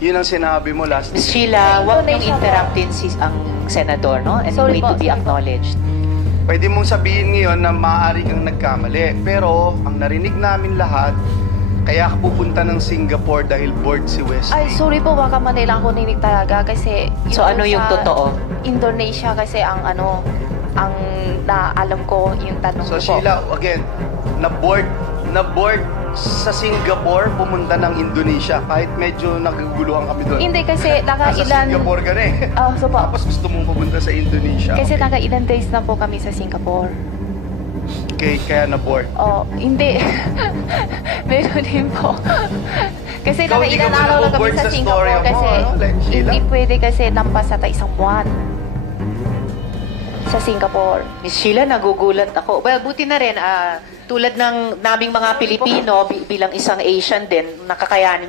Yun ang sinabi mo last Ms. Sheila, huwag niyong interruptin ang senador, no? And Sorry wait to po, be sorry po. acknowledged. Pwede mong sabihin ngayon na maaari kang nagkamali. Pero, ang narinig namin lahat, kaya ka pupunta ng Singapore dahil bored si Wesley. Ay, sorry po, baka mali lang ako ninig talaga kasi... So, ano yung sa totoo? Indonesia kasi ang naalam ko yung tanong So, ko po. Sheila, again, na-bored sa Singapore, pumunta ng Indonesia. Kahit medyo naguguluhan kami doon. Hindi kasi Nasa Singapore ka na eh. So po. Tapos gusto mong pumunta sa Indonesia. Kasi ilang days na po kami sa Singapore. Okay, kaya na-bored. Oh, hindi. Meron din po. Kasi Ikaw, hindi ka ilang ba araw lang kami naboboard sa sa Singapore storya mo, kasi ano, like Sheila? hindi pwede kasi lampas sa isang buwan. Sa Singapore. Ms. Sheila, nagugulat ako. Well, buti na rin, tulad ng naming mga Pilipino, bilang isang Asian din, nakakayanin